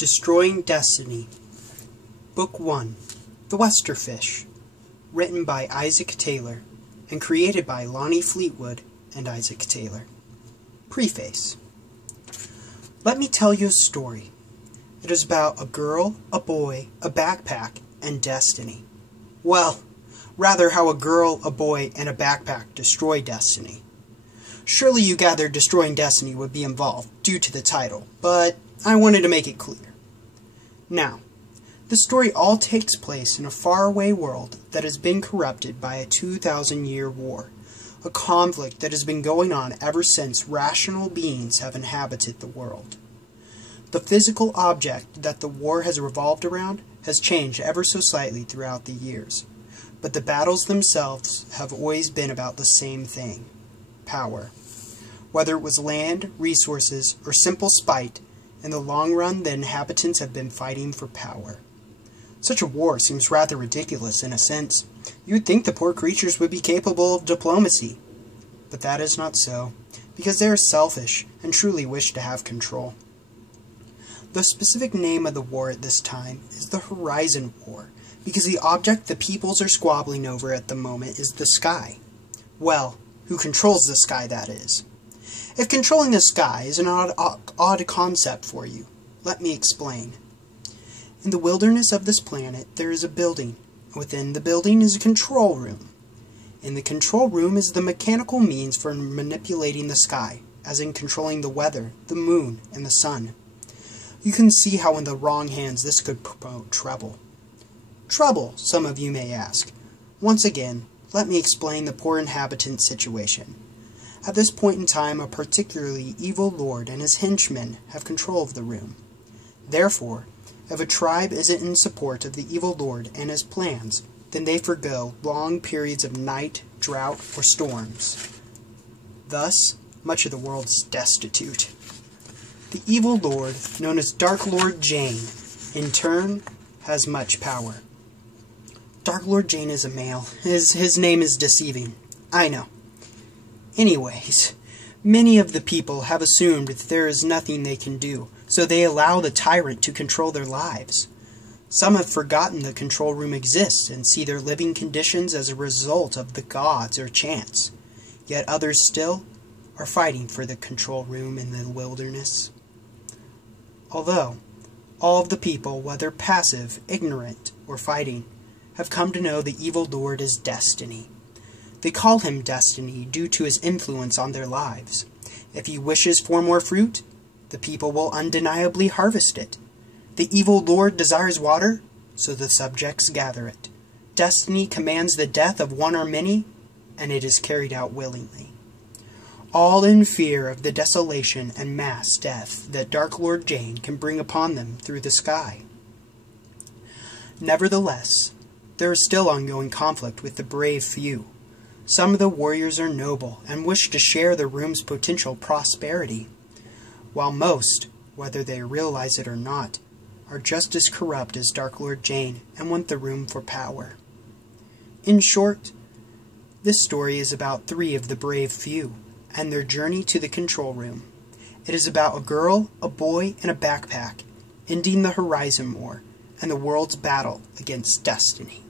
Destroying Destiny, Book 1, The Westerfish, written by Isaac Taylor, and created by Lonnie Fleetwood and Isaac Taylor. Preface. Let me tell you a story. It is about a girl, a boy, a backpack, and destiny. Well, rather how a girl, a boy, and a backpack destroy destiny. Surely you gathered destroying destiny would be involved due to the title, but I wanted to make it clear. Now, the story all takes place in a faraway world that has been corrupted by a 2,000-year war, a conflict that has been going on ever since rational beings have inhabited the world. The physical object that the war has revolved around has changed ever so slightly throughout the years, but the battles themselves have always been about the same thing: power. Whether it was land, resources, or simple spite, in the long run the inhabitants have been fighting for power. Such a war seems rather ridiculous in a sense. You would think the poor creatures would be capable of diplomacy. But that is not so, because they are selfish and truly wish to have control. The specific name of the war at this time is the Horizon War, because the object the peoples are squabbling over at the moment is the sky. Well, who controls the sky, that is. If controlling the sky is an odd concept for you, let me explain. In the wilderness of this planet, there is a building. Within the building is a control room. In the control room is the mechanical means for manipulating the sky, as in controlling the weather, the moon, and the sun. You can see how in the wrong hands this could promote trouble. Trouble, some of you may ask. Once again, let me explain the poor inhabitant situation. At this point in time, a particularly evil lord and his henchmen have control of the room. Therefore, if a tribe isn't in support of the evil lord and his plans, then they forgo long periods of night, drought, or storms. Thus, much of the world is destitute. The evil lord, known as Dark Lord Jane, in turn, has much power. Dark Lord Jane is a male. His name is deceiving. I know. Anyways, many of the people have assumed that there is nothing they can do, so they allow the tyrant to control their lives. Some have forgotten the control room exists and see their living conditions as a result of the gods or chance. Yet others still are fighting for the control room in the wilderness. Although all of the people, whether passive, ignorant, or fighting, have come to know the evil lord as Destiny. They call him Destiny due to his influence on their lives. If he wishes for more fruit, the people will undeniably harvest it. The evil lord desires water, so the subjects gather it. Destiny commands the death of one or many, and it is carried out willingly. All in fear of the desolation and mass death that Dark Lord Jane can bring upon them through the sky. Nevertheless, there is still ongoing conflict with the brave few. Some of the warriors are noble and wish to share the room's potential prosperity, while most, whether they realize it or not, are just as corrupt as Dark Lord Jane and want the room for power. In short, this story is about 3 of the brave few and their journey to the control room. It is about a girl, a boy, and a backpack, ending the Horizon War and the world's battle against destiny.